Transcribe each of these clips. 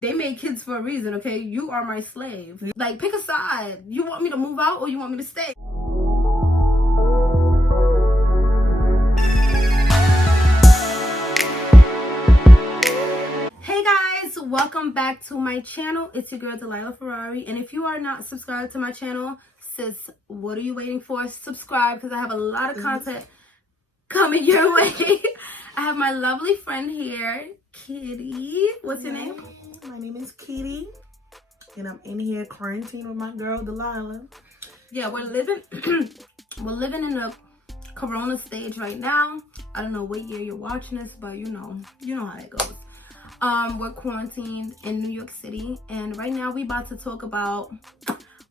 They made kids for a reason, okay? You are my slave. Like, pick a side. You want me to move out or you want me to stay? Hey guys, welcome back to my channel. It's your girl Dilylah.ferrari, and if you are not subscribed to my channel, sis, what are you waiting for? Subscribe, because I have a lot of content coming your way. I have my lovely friend here, Kitty. What's your name? My name is Kitty, and I'm in here quarantined with my girl Dilylah. Yeah, we're living in the corona stage right now. I don't know what year you're watching this, but you know how it goes. We're quarantined in New York City, and right now we about to talk about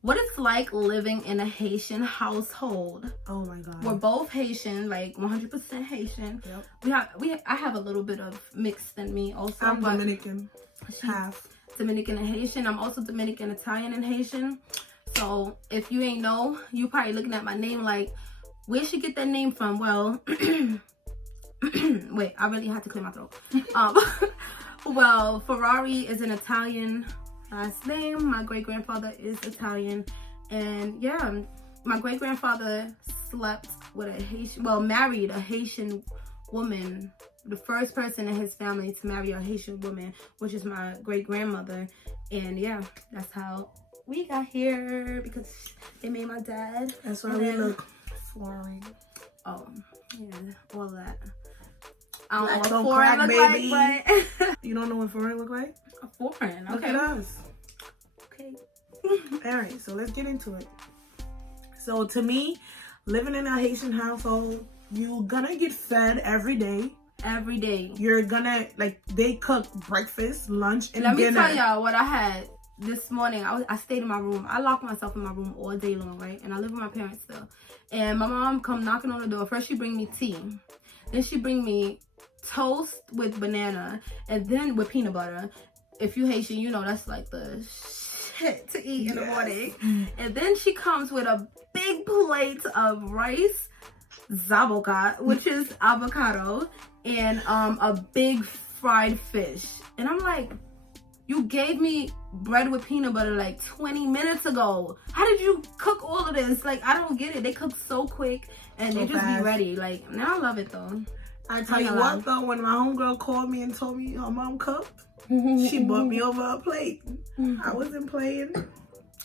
what it's like living in a Haitian household. Oh my God. We're both Haitian, like 100% Haitian. Yep. I have a little bit of mixed in me also. I'm Dominican, half. Dominican and Haitian. I'm also Dominican, Italian, and Haitian. So if you ain't know, you probably looking at my name like, where she get that name from? Well, wait, I really had to clear my throat. Well, Ferrari is an Italian last name. My great-grandfather is Italian, and yeah, my great-grandfather slept with a Haitian, well, married a Haitian woman, the first person in his family to marry a Haitian woman, which is my great-grandmother. And yeah, that's how we got here, because they made my dad. That's why we look foreign. Oh yeah, all that. I Black don't know what foreign look baby. like, but You don't know what foreign look like? foreign. Look Okay. at us. Okay. All right, so let's get into it. So to me, living in a Haitian household, you're gonna get fed every day. Every day. You're gonna, like, they cook breakfast, lunch, and Let me dinner. tell y'all what I had this morning. I stayed in my room. I locked myself in my room all day long, right? And I live with my parents still. And my mom come knocking on the door. First she bring me tea. Then she bring me toast with banana, and then with peanut butter. If you Haitian, you know that's like the shit to eat in the morning. And then she comes with a big plate of rice, zaboka, which is avocado, and a big fried fish. And I'm like, you gave me bread with peanut butter like 20 minutes ago. How did you cook all of this? Like, I don't get it. They cook so quick and So they just fast. be ready. Like, now I love it though. I tell you what though, when my homegirl called me and told me her mom cooked, she brought me over a plate. I wasn't playing.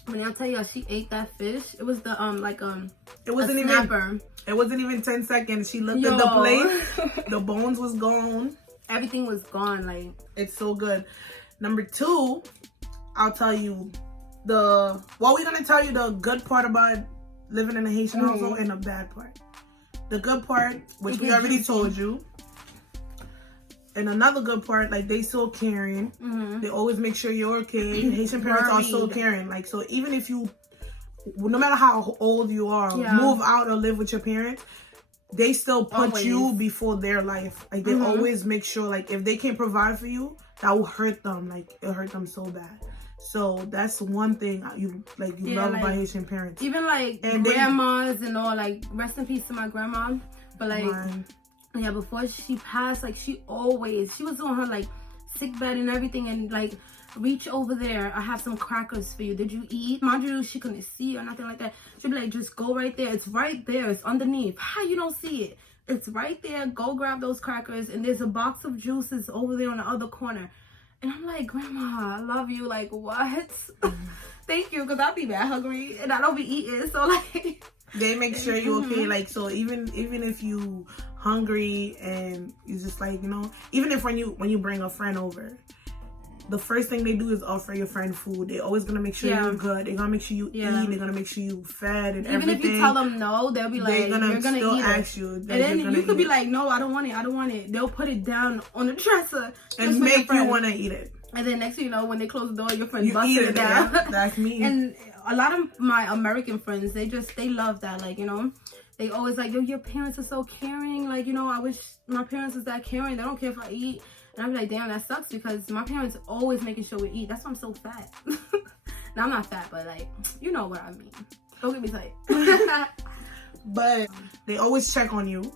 When I tell you she ate that fish, it was the It wasn't even 10 seconds. She looked at the plate. The bones was gone. Everything was gone. Like, it's so good. Number 2, I'll tell you we're gonna tell you the good part about living in a Haitian household and the bad part. The good part, which we already told you. And another good part, like, they so caring. They always make sure you're okay. Haitian parents are so caring. Like, so even if you, no matter how old you are, move out or live with your parents, they still put you before their life. Like, they always make sure, like, if they can't provide for you, that will hurt them. Like, it hurt them so bad. So that's one thing you love about Haitian parents. Even like grandmas and all, like, rest in peace to my grandma. But like, yeah, before she passed, like, she was on her like sick bed and everything, and like, reach over there, I have some crackers for you. Did you eat? Mind you, she couldn't see or nothing like that. She'd be like, just go right there. It's right there. It's underneath. How you don't see it? It's right there. Go grab those crackers, and there's a box of juices over there on the other corner. And I'm like, Grandma, I love you. Like, what? Thank you, because I'll be that hungry and I don't be eating. So like, they make sure you're okay. Like, so even if you hungry and you just like, you know, even if when you bring a friend over, the first thing they do is offer your friend food. They're always gonna make sure you're good. They're gonna make sure you eat. They're gonna make sure you fed and everything. Even if you tell them no, they'll be like, you're gonna still eat ask it. you. And then you could be like, no, I don't want it. I don't want it. They'll put it down on the dresser and make you want to eat it. And then next thing you know, when they close the door, your friend busted it down. Yeah, that's me. And a lot of my American friends, they love that. Like, you know, they always like, yo, your parents are so caring. Like, you know, I wish my parents was that caring. They don't care if I eat. And I'm like, damn, that sucks, because my parents always making sure we eat. That's why I'm so fat. Now, I'm not fat, but like, you know what I mean. Don't get me tight. But they always check on you.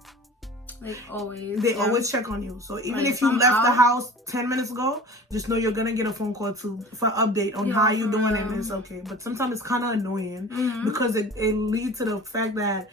Like always. They always check on you. So even like, if you I'm left the out, house 10 minutes ago, just know you're gonna get a phone call for update on how you doing, and it's okay. But sometimes it's kind of annoying because it leads to the fact that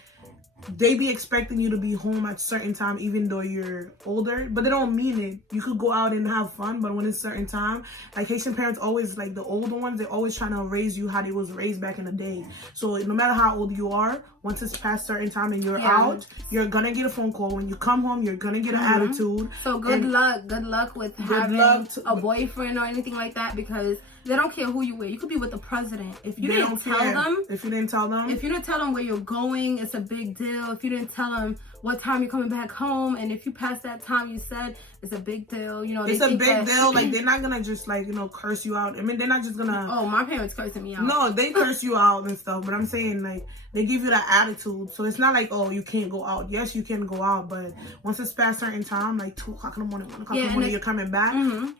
they be expecting you to be home at certain time, even though you're older, but they don't mean it. You could go out and have fun, but when it's certain time, like Haitian parents always, like the older ones, they're always trying to raise you how they was raised back in the day. So no matter how old you are, once it's past certain time and you're out, you're gonna get a phone call. When you come home, you're gonna get an attitude. So good luck with having a boyfriend or anything like that, because they don't care who you with. You could be with the president. If you didn't tell them where you're going, it's a big deal. If you didn't tell them what time you're coming back home, and if you pass that time you said, it's a big deal. You know, it's a big deal. Like, they're not gonna just, like, you know, curse you out. I mean, they're not just gonna. Oh, my parents cursing me out. No, they curse you out and stuff. But I'm saying, like, they give you that attitude. So it's not like, oh, you can't go out. Yes, you can go out, but once it's past certain time, like 2 o'clock in the morning, 1 o'clock in the morning, you're coming back.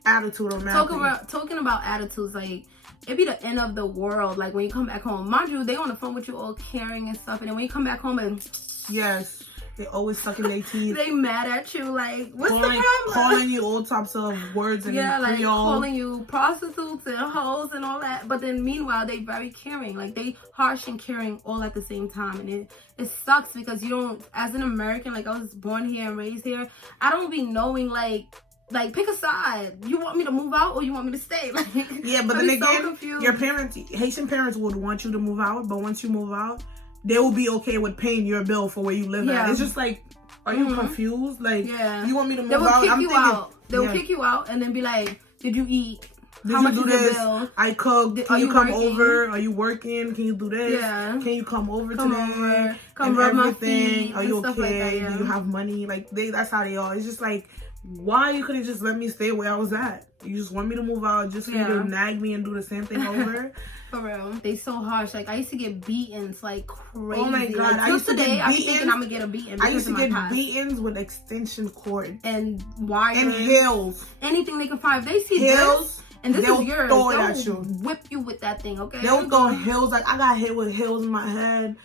Attitude automatically. Talking about attitudes, like, it'd be the end of the world. Like, when you come back home, mind you, they on the phone with you all caring and stuff, and then when you come back home and they always sucking their teeth. They mad at you, like, what's the problem? Calling you all types of words and like Creole. calling you prostitutes and hoes and all that. But then meanwhile, they very caring. Like, they harsh and caring all at the same time. And it sucks because you don't, as an American, like, I was born here and raised here, I don't be knowing, like pick a side. You want me to move out or you want me to stay? Like, yeah, but then again, your parents, Haitian parents would want you to move out, but once you move out, they will be okay with paying your bill for where you live at. It's just like, are you confused? Like, you want me to move out? They will kick you out and then be like, did you eat? How much is your bill? I cooked. Can you come over? Are you working? Can you do this? Yeah. Can you come over today? Come rub my feet. Are you okay? Like that, Do you have money? Like, that's how they are. It's just like, why you couldn't just let me stay where I was at? You just want me to move out just for you to nag me and do the same thing over? For real. They so harsh. Like, I used to get beatings like crazy. Oh my God. Like, today, I was thinking I'm going to get a beating. I used to get beatings with extension cord. And wires. And heels. Anything they can find. If they see heels, and this is yours, throw it at you. Whip you with that thing, okay? They'll throw heels. Like, I got hit with heels in my head.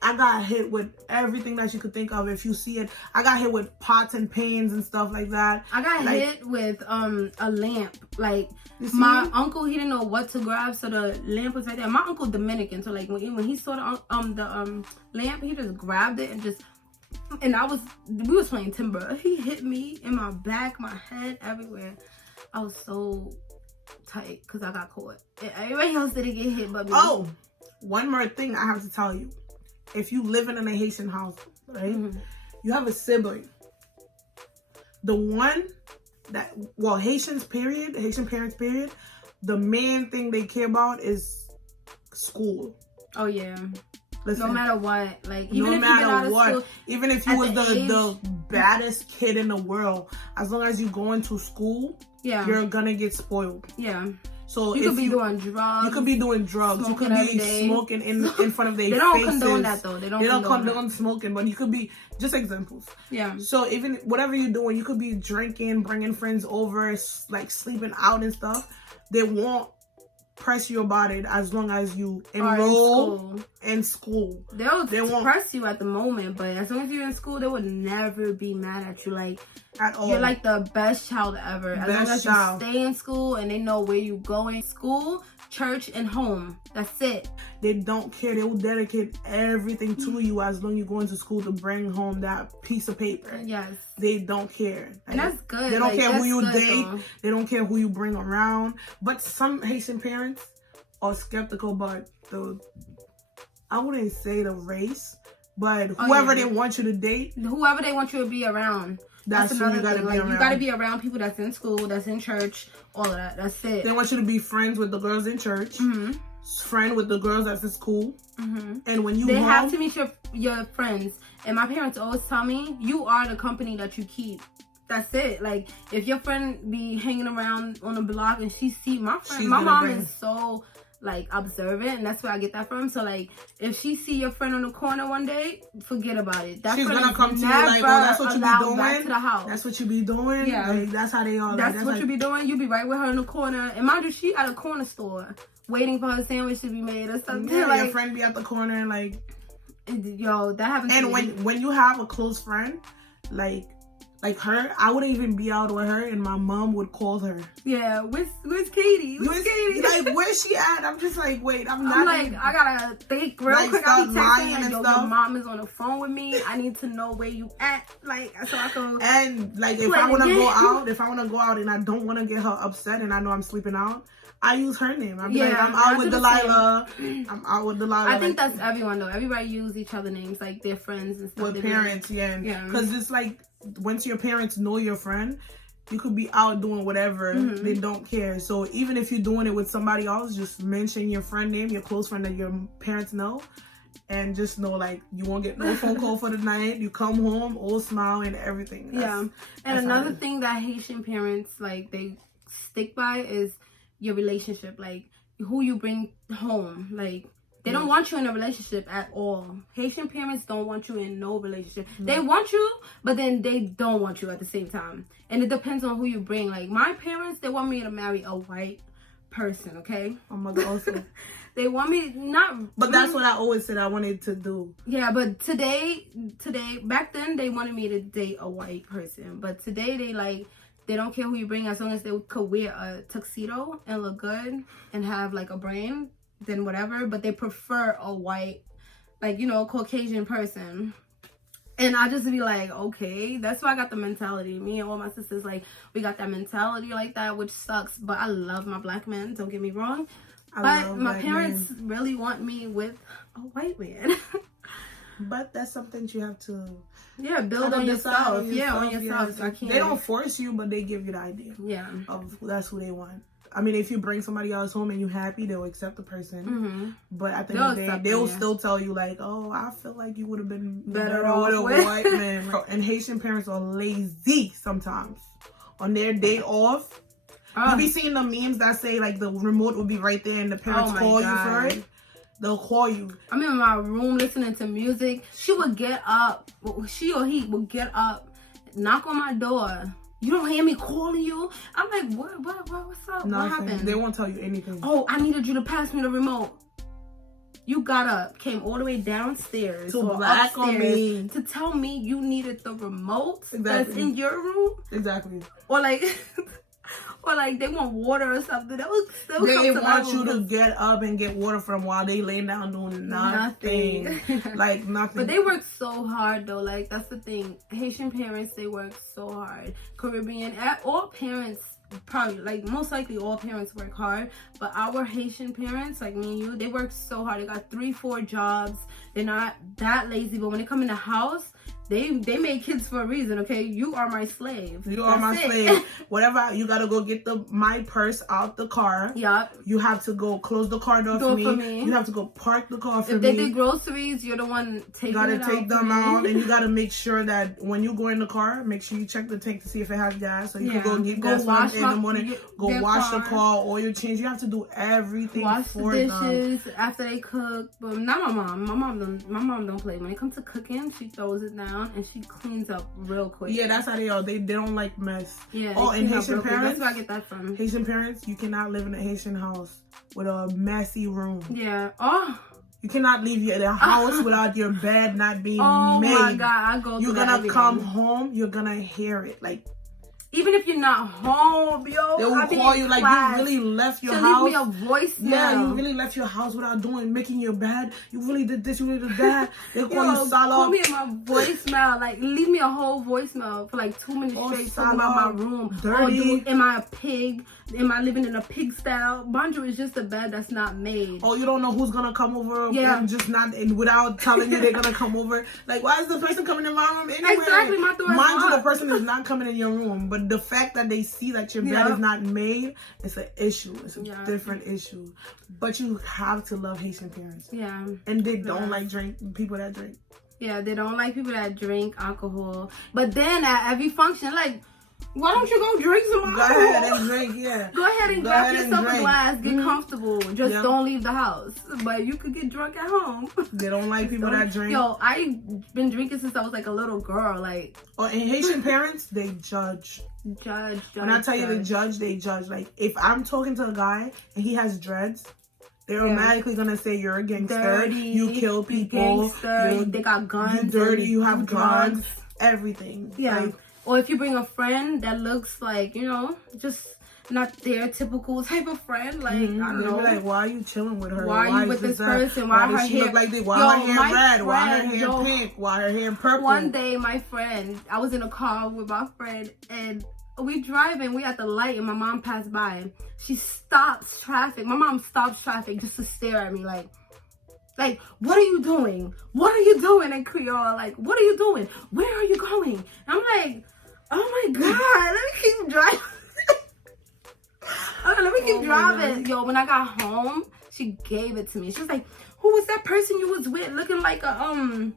I got hit with everything that you could think of. If you see it, I got hit with pots and pans and stuff like that. I got hit with a lamp. Like, my uncle, he didn't know what to grab, so the lamp was right there. My uncle Dominican, so like when he saw the lamp, he just grabbed it and just. And we was playing timber. He hit me in my back, my head, everywhere. I was so tight because I got caught. Everybody else didn't get hit but me. Oh, one more thing I have to tell you. If you living in a Haitian house, right, you have a sibling. The one that, well, Haitian parents, period, the main thing they care about is school. Oh, yeah. Listen, no matter what, like, even no if matter you've been out of what, school, even if you was the baddest kid in the world, as long as you go into school, you're gonna get spoiled. Yeah. So you could be doing drugs. You could be doing drugs. You could be smoking in front of their faces. They don't condone that though. They don't condone smoking, but you could be, just examples. Yeah. So even whatever you're doing, you could be drinking, bringing friends over, like sleeping out and stuff. They won't press you about it as long as you enroll in school. They won't press you at the moment, but as long as you're in school, they would never be mad at you. Like, at all. You're like the best child ever. As long as you stay in school and they know where you going. School, church, and home. That's it. They don't care. They will dedicate everything to you as long as you go into school to bring home that piece of paper. Yes. They don't care. Like, and that's good. They don't care who you date. They don't care who you bring around. But some Haitian parents are skeptical about I wouldn't say the race, but whoever they want you to date. Whoever they want you to be around. That's another thing. Like, you gotta be around people that's in school, that's in church, all of that. That's it. They want you to be friends with the girls in church, friend with the girls that's in school, and when you have to meet your friends. And my parents always tell me, you are the company that you keep. That's it. Like, if your friend be hanging around on the block and she see my friend, my mom is so like observant, and that's where I get that from. So like, if she see your friend on the corner one day, forget about it. That she's gonna come to you like, oh, that's what you be doing. Back to the house. That's what you be doing. Yeah, like, that's how they are. That's what you be doing. You be right with her in the corner, and mind you, she at a corner store waiting for her sandwich to be made or something. Yeah, like, your friend be at the corner and like, yo, that happens. And when you have a close friend, Like her, I wouldn't even be out with her, and my mom would call her. Yeah, where's Katie? Where's Katie? Like, where's she at? I'm just like, wait, I'm not. I'm like, I gotta think real quick. I be texting like, yo, your mom is on the phone with me. I need to know where you at, like, so I can. And like, if I want to go out, and I don't want to get her upset, and I know I'm sleeping out, I use her name. I'm like, I'm out with Dilylah. I'm out with Dilylah. I think that's everyone though. Everybody use each other names, like their friends and stuff. With parents, yeah. Because it's like, once your parents know your friend, you could be out doing whatever. They don't care. So even if you're doing it with somebody else, just mention your friend name, your close friend that your parents know, and just know, like, you won't get no phone call for the night. You come home all smile and everything. And another thing that Haitian parents, like, they stick by is your relationship, like who you bring home. Like, they don't want you in a relationship at all. Haitian parents don't want you in no relationship. They want you, but then they don't want you at the same time. And it depends on who you bring. Like, my parents, they want me to marry a white person, okay? My mother also. They want me not... But that's what I always said I wanted to do. Yeah, but today, back then, they wanted me to date a white person. But today, they don't care who you bring, as long as they could wear a tuxedo and look good and have, like, a brain, then whatever. But they prefer a white, like, you know, Caucasian person. And I just be like, okay, that's why I got the mentality. Me and all my sisters, like, we got that mentality like that, which sucks. But I love my black men, don't get me wrong. But my parents really want me with a white man. But that's something you have to... Yeah, build on yourself. Yeah, on yourself. So I can't... They don't force you, but they give you the idea. Yeah. Of that's who they want. I mean, if you bring somebody else home and you're happy, they'll accept the person. But at the end of the day, they'll still tell you, like, oh, I feel like you would have been better with a white man. And Haitian parents are lazy sometimes. On their day off, you be seeing the memes that say, like, the remote will be right there and the parents call you for it. They'll call you. I'm in my room listening to music. She would get up. She or he would get up, knock on my door. You don't hear me calling you? I'm like, what's up? Nothing. What happened? They won't tell you anything. Oh, I needed you to pass me the remote. You got up, came all the way downstairs to black on me to tell me you needed the remote that's in your room. Exactly. Or like... Or like they want water or something. They want you to get up and get water from while they lay down doing nothing. Like nothing. But they work so hard though. Like, that's the thing. Haitian parents, they work so hard. Caribbean, all parents, probably, like, most likely all parents work hard. But our Haitian parents, like me and you, they work so hard. They got 3-4 jobs. They're not that lazy. But when they come in the house, they made kids for a reason, okay? You are my slave. You are my slave. Whatever, you gotta go get my purse out the car. Yup. You have to go close the car door for me. You have to go park the car for me. If they did groceries, you're the one taking it out. You gotta take them out, and you gotta make sure that when you go in the car, make sure you check the tank to see if it has gas. So you can go get gas wash in the morning. Go wash the car, oil change. You have to do everything for them. Wash the dishes after they cook. But not my mom. My mom don't play. When it comes to cooking, she throws it down and she cleans up real quick. Yeah, that's how they are. They don't like mess. Yeah. Oh, and Haitian parents. That's where I get that from. Haitian parents, you cannot live in a Haitian house with a messy room. Yeah. Oh. You cannot leave the house without your bed not being made. Oh my God, I go through that. You're gonna come home, you're gonna hear it. Like, even if you're not home, yo, they will call you like you really left your house. Leave me a voicemail. Yeah, you really left your house without making your bed. You really did this, you really did that. They call you Salah. Call me in my voicemail. Like, leave me a whole voicemail for like 2 minutes straight talking about my room. Dirty. Oh, dude, am I a pig? Am I living in a pigsty? Bonjour is just a bed that's not made. Oh, you don't know who's gonna come over and just not, and without telling you they're gonna come over. Like, why is the person coming in my room anyway? Exactly, my door is Mind you, locked. the person is not coming in your room, but the fact that they see that your bed is not made, it's an issue. It's a different issue. But you have to love Haitian parents. Yeah. And they don't like people that drink. Yeah, they don't like people that drink alcohol. But then at every function, like, why don't you go drink some alcohol? Go ahead and drink, yeah. Go ahead and grab yourself a glass, get comfortable. Just don't leave the house. But you could get drunk at home. They don't like people that drink. Yo, I've been drinking since I was like a little girl. Like, and Haitian parents, they judge. When I tell you they judge. Like, if I'm talking to a guy and he has dreads, they're automatically gonna say you're a gangster. Dirty, you kill people. Gangster, they got guns. You dirty. You have guns. everything. Yeah. Like, or if you bring a friend that looks like, you know, just not their typical type of friend. Like, I don't know. Like, why are you chilling with her? Why are you with this person? Why does her she hair look like this? Why her hair red? Why her hair yo, pink? Why her hair purple? One day, my friend, I was in a car with my friend, and we driving. We at the light, and my mom passed by. She stops traffic. My mom stops traffic just to stare at me, like, what are you doing? What are you doing in Creole? Like, what are you doing? Where are you going? And I'm like, oh my God, let me keep driving. Okay, let me keep driving. Yo, when I got home, she gave it to me. She was like, who was that person you was with looking like a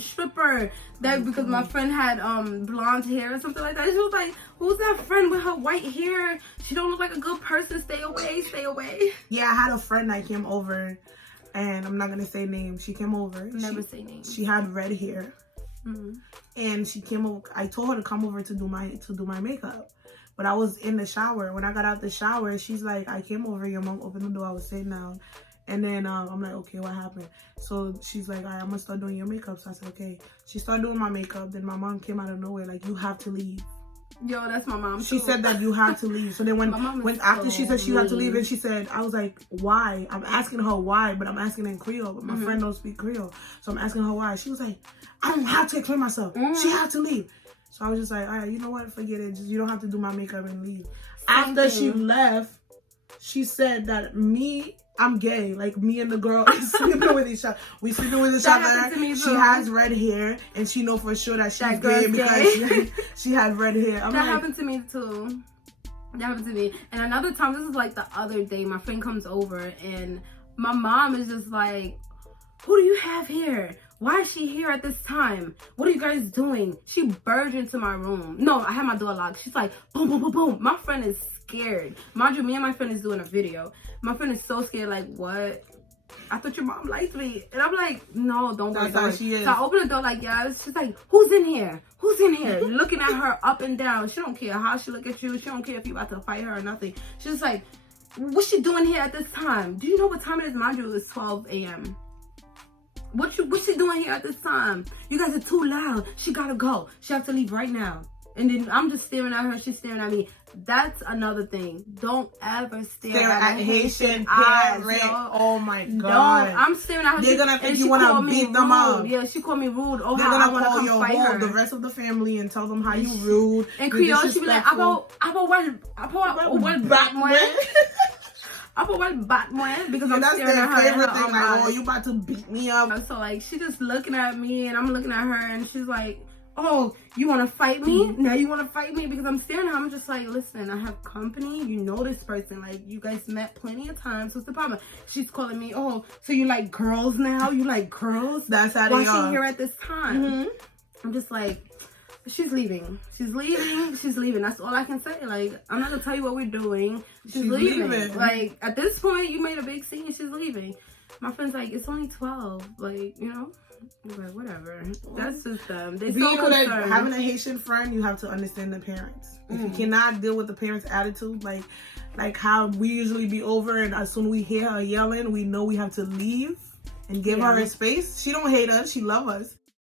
stripper? That because my friend had blonde hair or something like that. She was like, who's that friend with her white hair? She don't look like a good person. Stay away, stay away. Yeah, I had a friend that came over, and I'm not gonna say names. She came over. Never say names. She had red hair, and she came over. I told her to come over to do my makeup. But I was in the shower. When I got out the shower, she's like, I came over, your mom opened the door, I was sitting down. And then I'm like, okay, what happened? So she's like, all right, I'm gonna start doing your makeup. So I said, okay. She started doing my makeup. Then my mom came out of nowhere, like, you have to leave. Yo, that's my mom. She said that you have to leave. So then when after she said she had to leave, and she said, I was like, why? I'm asking her why, but I'm asking in Creole. But my friend don't speak Creole. So I'm asking her why. She was like, I don't have to explain myself. She had to leave. So I was just like, all right, you know what? Forget it. Just, you don't have to do my makeup and leave. After she left, she said that I'm gay. Like, me and the girl is sleeping with each other. We sleeping with each other. She has red hair, and she know for sure that she's gay because she had red hair. That happened to me too. That happened to me. And another time, this is like the other day, my friend comes over, and my mom is just like, who do you have here? Why is she here at this time? What are you guys doing? She burst into my room. No, I had my door locked. She's like, boom, boom, boom, boom. My friend is scared. Mind you, me and my friend is doing a video. My friend is so scared, like, what? I thought your mom liked me. And I'm like, no, don't worry. That's how she is. So I open the door like, yeah. She's like, who's in here? Who's in here? Looking at her up and down. She don't care how she look at you. She don't care if you about to fight her or nothing. She's like, what's she doing here at this time? Do you know what time it is? Mind you, it's 12 a.m. What's she doing here at this time? You guys are too loud. She gotta go. She has to leave right now. And then I'm just staring at her. She's staring at me. That's another thing. Don't ever stare at Haitian parents. Oh my God. I'm staring at her. They're gonna think you wanna beat them up. Yeah, she called me rude. Oh, they're how gonna I call wanna come fight her. the rest of the family and tell them how you rude. And Creole, she be like, about what Batman? Because I'm that's staring their at her. favorite thing. Like, oh, you about to beat me up? So like, she just looking at me, and I'm looking at her, and she's like, oh, you want to fight me? Now you want to fight me? Because I'm staring at her. I'm just like, listen, I have company. You know this person. Like, you guys met plenty of times. What's the problem? She's calling me, oh, so you like girls now? You like girls? That's how they are. Why she here at this time? I'm just like, she's leaving. She's leaving. She's leaving. That's all I can say. Like, I'm not going to tell you what we're doing. She's leaving. Like, at this point, you made a big scene. She's leaving. My friend's like, it's only 12. Like, you know? But whatever. That's just them. They so concerned. Like, having a Haitian friend, you have to understand the parents. If you cannot deal with the parents' attitude, like how we usually be over, and as soon as we hear her yelling, we know we have to leave and give her space. She don't hate us. She love us.